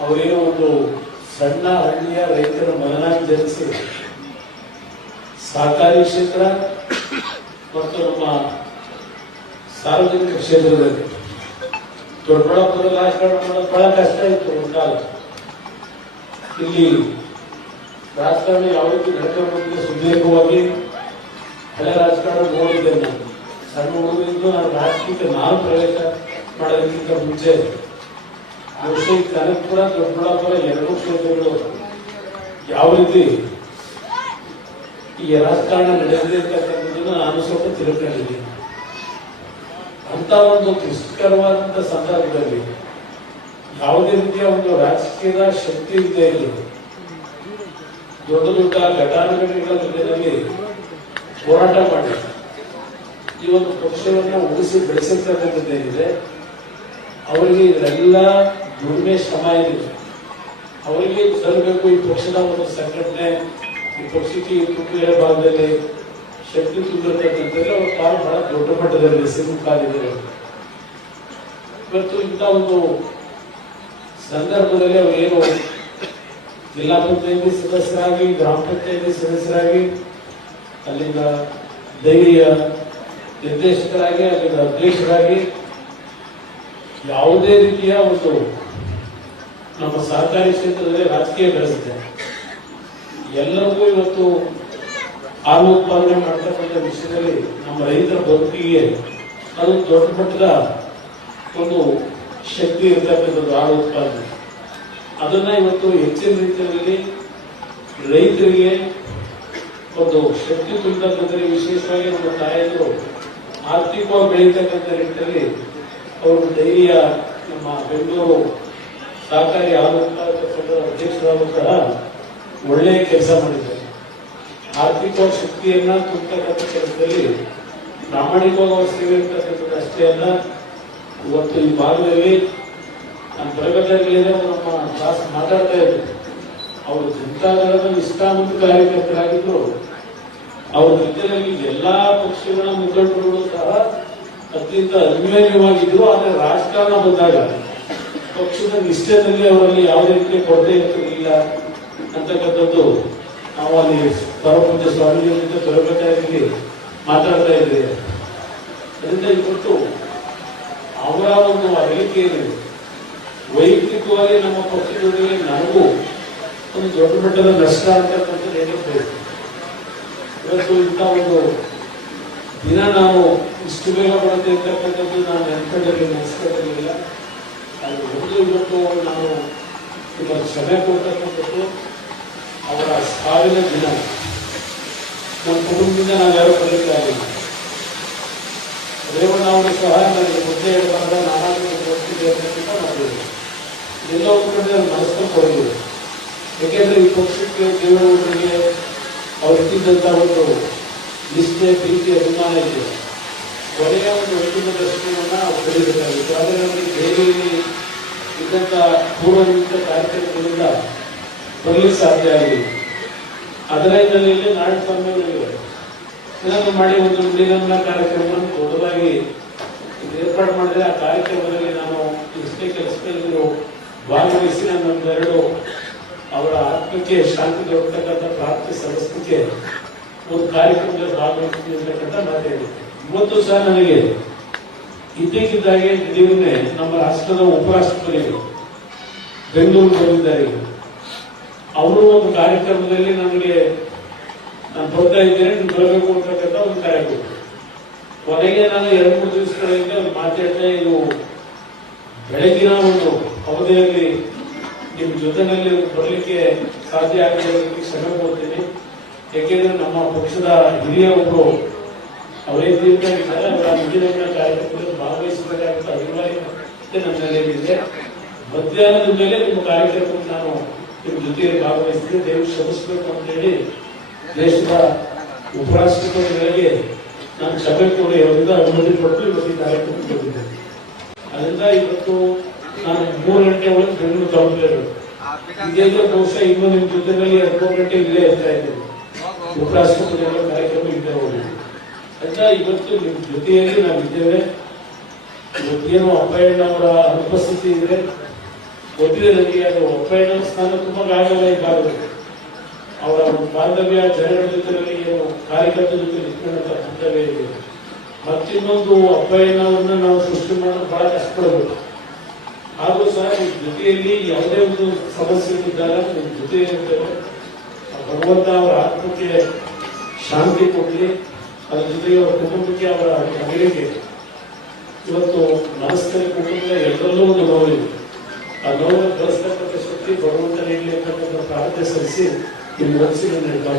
ಅವರೇನೋ ಒಂದು ಸಣ್ಣ ಹಳ್ಳಿಯ ರೈತರ ಮನನಾಗಿ ಜನಿಸಿ ಸಹಕಾರಿ ಕ್ಷೇತ್ರ ಮತ್ತು ನಮ್ಮ ಸಾರ್ವಜನಿಕ ಕ್ಷೇತ್ರದಲ್ಲಿ. ದೊಡ್ಡಬಳ್ಳಾಪುರ ರಾಜಕಾರಣ ಮಾಡೋದು ಬಹಳ ಕಷ್ಟ ಇತ್ತು ಒಂದು ಇಲ್ಲಿ ರಾಜಕಾರಣ ಯಾವ ರೀತಿ ನಡ್ಕೊಂಡು ಸುದೀರ್ಘವಾಗಿ ಹಳೆ ರಾಜಕಾರಣ ನೋಡಿದ್ದೆ ನಾನು ಸಣ್ಣ ಹುಡುಗರಿಂದ ನಾನು ರಾಜಕೀಯ ನಾನು ಪ್ರವೇಶ ಮಾಡೋದಕ್ಕಿಂತ ಮುಂಚೆ ಬಹುಶಃ ಕನಕಪುರ ದೊಡ್ಡಬಳ್ಳಾಪುರ ಎರಡೂ ಕ್ಷೇತ್ರಗಳು ಯಾವ ರೀತಿ ಈ ರಾಜಕಾರಣ ನಡೆದಿದೆ ಅಂತಕ್ಕಂಥದ್ದನ್ನ ನಾನು ಸ್ವಲ್ಪ ತಿಳ್ಕೊಂಡಿದ್ದೀನಿ. ಅಂತ ಒಂದು ಕ್ಲಿಷ್ಟಕರವಾದಂತ ಸಂದರ್ಭದಲ್ಲಿ ಯಾವುದೇ ರೀತಿಯ ಒಂದು ರಾಜಕೀಯದ ಶಕ್ತಿ ಇದ್ದೇ ಇದ್ರು ದೊಡ್ಡ ದೊಡ್ಡ ಘಟಾನುಘಟಿಗಳ ಜೊತೆಯಲ್ಲಿ ಹೋರಾಟ ಮಾಡಿ ಈ ಒಂದು ಪಕ್ಷವನ್ನು ಉಳಿಸಿ ಬೆಳೆಸಿರ್ತಕ್ಕಂಥದ್ದೇನಿದೆ ಅವರಿಗೆ ಇದೆಲ್ಲ ದುಡಿಮೆ ಶ್ರಮ ಇದೆ. ಅವರಿಗೆ ತರಬೇಕು ಈ ಪಕ್ಷದ ಒಂದು ಸಂಘಟನೆ, ಈ ಪಕ್ಷಕ್ಕೆ ತುಕುಗಳ ಭಾಗದಲ್ಲಿ ಶಕ್ತಿ ತುಂಬಿರ್ತಕ್ಕಂಥದ್ದು ಅವ್ರ ಕಾಲು ಬಹಳ ದೊಡ್ಡ ಮಟ್ಟದಲ್ಲಿ ಕಾಲಿದೆ. ಇವತ್ತು ಇಂಥ ಒಂದು ಸಂದರ್ಭದಲ್ಲಿ ಅವರು ಏನು ಜಿಲ್ಲಾ ಪಂಚಾಯತಿ ಸದಸ್ಯರಾಗಿ, ಗ್ರಾಮ ಪಂಚಾಯತಿ ಸದಸ್ಯರಾಗಿ, ಅಲ್ಲಿಂದ ದೈಹಿಯ ನಿರ್ದೇಶಕರಾಗಿ, ಅಲ್ಲಿಂದ ಅಧ್ಯಕ್ಷರಾಗಿ ಯಾವುದೇ ರೀತಿಯ ಒಂದು ನಮ್ಮ ಸಹಕಾರಿ ಕ್ಷೇತ್ರದಲ್ಲಿ ರಾಜಕೀಯ ಬೆಳೆಸಿದೆ ಎಲ್ಲರಿಗೂ ಇವತ್ತು ಹಾಲು ಉತ್ಪಾದನೆ ಮಾಡ್ತಕ್ಕಂಥ ವಿಷಯದಲ್ಲಿ ನಮ್ಮ ರೈತರ ಬದುಕಿಗೆ ಅದು ದೊಡ್ಡ ಮಟ್ಟದ ಒಂದು ಶಕ್ತಿ ಇರ್ತಕ್ಕಂಥದ್ದು ಹಾಲು ಉತ್ಪಾದನೆ. ಅದನ್ನ ಇವತ್ತು ಹೆಚ್ಚಿನ ರೀತಿಯಲ್ಲಿ ರೈತರಿಗೆ ಒಂದು ಶಕ್ತಿ ತುಂಬತಕ್ಕಂಥ ವಿಶೇಷವಾಗಿ ನಮ್ಮ ತಾಯಿಯರು ಆರ್ಥಿಕವಾಗಿ ಬೆಳೀತಕ್ಕಂಥ ನಿಟ್ಟಿನಲ್ಲಿ ಅವರು ಡೈರಿಯ ನಮ್ಮ ಬೆಂಗಳೂರು ಸಹಕಾರಿ ಹಾಲು ಅಧ್ಯಕ್ಷರಾದ ಸಹ ಒಳ್ಳೆಯ ಕೆಲಸ ಮಾಡಿದ್ದಾರೆ. ಆರ್ಥಿಕ ಶಕ್ತಿಯನ್ನ ತುಂಬತಕ್ಕಂಥ ಕೆಲಸದಲ್ಲಿ ಪ್ರಾಮಾಣಿಕವಾಗಿ ಸೇವೆ ಇರ್ತಕ್ಕಂಥದ್ದು ಅಷ್ಟೇ ಅಲ್ಲ, ಇವತ್ತು ಈ ಭಾಗದಲ್ಲಿ ನಾನು ಬರಬೇಕಾಗಲಿದೆ ನಮ್ಮ ಕ್ಲಾಸ್ ಮಾತಾಡ್ತಾ ಇದ್ರು ಅವರು ಜನತಾದಳದ ನಿಷ್ಠಾವಂತ ಕಾರ್ಯಕರ್ತರಾಗಿದ್ರು. ಅವರ ಜೊತೆಯಲ್ಲಿ ಎಲ್ಲಾ ಪಕ್ಷಗಳ ಮುಖಂಡರುಗಳು ಸಹ ಅತ್ಯಂತ ಅನ್ಯೋನ್ಯವಾಗಿದ್ರು ಆದರೆ ರಾಜಕಾರಣ ಬಂದಾಗ ಪಕ್ಷದ ನಿಷ್ಠೆಯಲ್ಲಿ ಅವರಲ್ಲಿ ಯಾವ ರೀತಿಯ ಕೊರತೆ ಇರ್ತಿರ್ಲಿಲ್ಲ ಅಂತಕ್ಕಂಥದ್ದು ನಾವು ಅಲ್ಲಿ ಸರ್ವಪಂಚ ಸ್ವಾಮಿಗಳ ಜೊತೆ ಮಾತಾಡ್ತಾ ಇದ್ದೀವಿ. ಅದರಿಂದ ಇವತ್ತು ಅವರ ಒಂದು ಏನಿದೆ ವೈಯಕ್ತಿಕವಾಗಿ ನಮ್ಮ ಪಕ್ಷದೊಂದಿಗೆ ನನಗೂ ಒಂದು ದೊಡ್ಡ ಮಟ್ಟದ ನಷ್ಟ ಅಂತಕ್ಕಂಥದ್ದು ಏನಿದೆ ಇವತ್ತು ಇಂಥ ಒಂದು ದಿನ ನಾವು ಇಷ್ಟು ಬೇಗ ಬರುತ್ತೆ ಅಂತಕ್ಕಂಥದ್ದು ನಾನು ನೆನ್ಕೊಂಡಿರಲಿಲ್ಲ ನೆನೆಸ್ಕೊಂಡಿರಲಿಲ್ಲ ಅದು ಒಂದು ಇವತ್ತು ನಾನು ಇವತ್ತು ಕ್ಷಮೆ ಕೊಡ್ತಕ್ಕಂಥದ್ದು ಅವರ ಸಾವಿನ ದಿನ. ನಮ್ಮ ಕುಟುಂಬದಿಂದ ನಾವು ಯಾರು ಕಲಿತಾಗಿಲ್ಲ ರೇವಣ್ಣ ಅವರು ಸಹ ನನಗೆ ಮುದ್ದೆ ಹೇಳುವಾಗ ನಾನಾದರೂ ಕೊಡ್ತಿದ್ದೆ ಅಂತಕ್ಕಂಥ ಮಾಡಿದ್ರು. ಎಲ್ಲ ಒಂದು ಕಡೆ ಮನಸ್ಸನ್ನು ಕೊಡಲಿಲ್ಲ. ಯಾಕೆಂದ್ರೆ ಈ ಪಕ್ಷಕ್ಕೆ ದೇವೇಗೌಡರಿಗೆ ಅವ್ರಿಗಿದ್ದಂತ ಒಂದು ನಿಷ್ಠೆ, ಪ್ರೀತಿ, ಅಭಿಮಾನ ಇದೆ. ಕೊನೆಯ ಒಂದು ವ್ಯಕ್ತಿಗತ ದರ್ಶನವನ್ನು ಪಡೆಯಬೇಕಾಗಿತ್ತು ಆದರೆ ನಮಗೆ ದೆಹಲಿಯಲ್ಲಿ ಇದ್ದಂಥ ಪೂರ್ವನಿಯುಕ್ತ ಕಾರ್ಯಕ್ರಮಗಳಿಂದ ಬರಲಿಕ್ಕೆ ಸಾಧ್ಯ ಆಗಿದೆ ಅದರ ಹಿನ್ನೆಲೆಯಲ್ಲಿ ನಾಳೆ ಸಮ್ಮೇಳನವಿದೆ. ಏನಾದ್ರು ಮಾಡಿ ಒಂದು ಮಿಲನ ಕಾರ್ಯಕ್ರಮವನ್ನು ದೊಡ್ಡದಾಗಿ ಏರ್ಪಾಡು ಮಾಡಿದರೆ ಆ ಕಾರ್ಯಕ್ರಮದಲ್ಲಿ ನಾನು ಇಷ್ಟೇ ಕೆಲಸದಲ್ಲಿ ಭಾಗವಹಿಸಿ ನನ್ನೊಂದೆರಡು ಅವರ ಆತ್ಮಕ್ಕೆ ಶಾಂತಿ ದೊರಕತಕ್ಕಂಥ ಪ್ರಾರ್ಥನೆ ಸಲ್ಲಿಸಲಿಕ್ಕೆ ಒಂದು ಕಾರ್ಯಕ್ರಮದಲ್ಲಿ ಭಾಗವಹಿಸ್ತೀನಿ ಅಂತಕ್ಕಂಥ ಮಾತಾಡಿದ್ದೆ ಇವತ್ತು ಸಹ ನನಗೆ ಇದ್ದಕ್ಕಿದ್ದಾಗೆ ನಿನ್ನೆ ನಮ್ಮ ರಾಷ್ಟ್ರದ ಉಪರಾಷ್ಟ್ರಪತಿಗಳು ಬೆಂಗಳೂರು ಬಂದಿದ್ದಾರೆ. ಅವರು ಒಂದು ಕಾರ್ಯಕ್ರಮದಲ್ಲಿ ನನಗೆ ನಾನು ಬರ್ತಾ ಇದ್ದೇನೆ, ನೀವು ಬರಬೇಕು ಅಂತಕ್ಕಂಥ ಒಂದು ಕಾರ್ಯಕ್ರಮ ಕೊನೆಗೆ ನಾನು ಎರಡು, ಮೂರು ದಿವಸಗಳಿಂದ ಇದು ಬೆಳಗಿನ ಒಂದು ಅವಧಿಯಲ್ಲಿ ನಿಮ್ಮ ಜೊತೆನಲ್ಲಿ ಬರಲಿಕ್ಕೆ ಸಾಧ್ಯ ಆಗದೆ ಶ್ರಮೆ ಕೊಡ್ತೀನಿ ಯಾಕೆಂದ್ರೆ ನಮ್ಮ ಪಕ್ಷದ ಹಿರಿಯ ಒಬ್ಬರು ಅವರೇ ತೀರ್ಮಾನಿದ್ದಾರೆ ಅವರ ಮುಂದಿನ ಕಾರ್ಯಕ್ರಮದಲ್ಲಿ ಭಾಗವಹಿಸಬೇಕಾದಂತ ಅಭಿಪ್ರಾಯ ನನ್ನ ಮೇಲಿದೆ ಮಧ್ಯಾಹ್ನದ ಮೇಲೆ ನಿಮ್ಮ ಕಾರ್ಯಕ್ರಮಕ್ಕೆ ನಾನು ನಿಮ್ಮ ಜೊತೆಗೆ ಭಾಗವಹಿಸಿದ್ರೆ ದಯವು ಶ್ರಮಿಸಬೇಕು ಅಂತ ಹೇಳಿ ದೇಶದ ಉಪರಾಷ್ಟ್ರಪತಿಗಳಿಗೆ ನಾನು ಸಭೆ ಕೊಡಿ ಅವರಿಂದ ಅನುಮತಿ ಕೊಟ್ಟು ಇವತ್ತು ಕಾರ್ಯಕ್ರಮಕ್ಕೆ ಬಂದಿದ್ದೇನೆ. ಅದರಿಂದ ಇವತ್ತು ನಾನು ಮೂರು ಗಂಟೆ ಒಳಗೆ ಬೆಂಗಳೂರು ತಲುಪಬೇಕು ಇದೆಲ್ಲ ಬಹುಶಃ ಇನ್ನೂ ನಿಮ್ಮ ಜೊತೆಯಲ್ಲಿ ಎರಡು ಮೂರು ಗಂಟೆ ಇಲ್ಲೇ ಇರ್ತಾ ಇದ್ದೇನೆ. ಉಪರಾಷ್ಟ್ರಪತಿಗಳ ಕಾರ್ಯಕ್ರಮ ಇಲ್ಲೇ ಅಂತ ಇವತ್ತು ನಿಮ್ಮ ಜೊತೆಯಲ್ಲಿ ನಾವಿದ್ದೇವೆ ಇವತ್ತೇನು ಅಪ್ಪಯ್ಯಣ್ಣವರ ಅನುಪಸ್ಥಿತಿ ಇದೆ. ಗೊತ್ತಿದೆ ನನಗೆ ಅದು ಒಪ್ಪಯ್ಯನ ಸ್ಥಾನ ತುಂಬಾ ಆಗಲ್ಲ ಈ ಭಾಗದಲ್ಲಿ ಅವರ ಬಾಂಧವ್ಯ ಜನಗಳ ಜೊತೆಯಲ್ಲಿ ಏನು ಕಾರ್ಯಕರ್ತರ ಜೊತೆ ನಿಂತ್ಕೊಂಡಂತ ಬಾಂಧವ್ಯ ಇದೆ. ಮತ್ತಿನ್ನೊಂದು ಅಪ್ಪಯ್ಯನವನ್ನ ನಾವು ಸೃಷ್ಟಿ ಮಾಡಲು ಬಹಳ ಕಷ್ಟಪಡಬೇಕು. ಹಾಗೂ ಸಹ ಈ ಜೊತೆಯಲ್ಲಿ ಯಾವುದೇ ಒಂದು ಸಮಸ್ಯೆ ಇದ್ದಾಗ ನಿಮ್ಮ ಜೊತೆ ಭಗವಂತ ಅವರ ಆತ್ಮಕ್ಕೆ ಶಾಂತಿ ಕೊಡಲಿ. ಅದ್ರ ಜೊತೆಗೆ ಅವರ ಕುಟುಂಬಕ್ಕೆ ಅವರ ಮಗಳಿಗೆ ಇವತ್ತು ನಮಸ್ಕಾರ ಕುಟುಂಬ ಎಲ್ಲರಲ್ಲೂ ಒಂದು ನೋವಿದೆ ಆ ನೋವನ್ನು ಬಳಸ್ತಕ್ಕಂಥ ಶಕ್ತಿ ಭಗವಂತನಿಗೆ ಅಂತಕ್ಕಂಥ ಪ್ರಾರ್ಥನೆ ಸಲ್ಲಿಸಿ ನಿಮ್ಮ ಮನಸ್ಸಿನ ನಿರ್ಧಾರ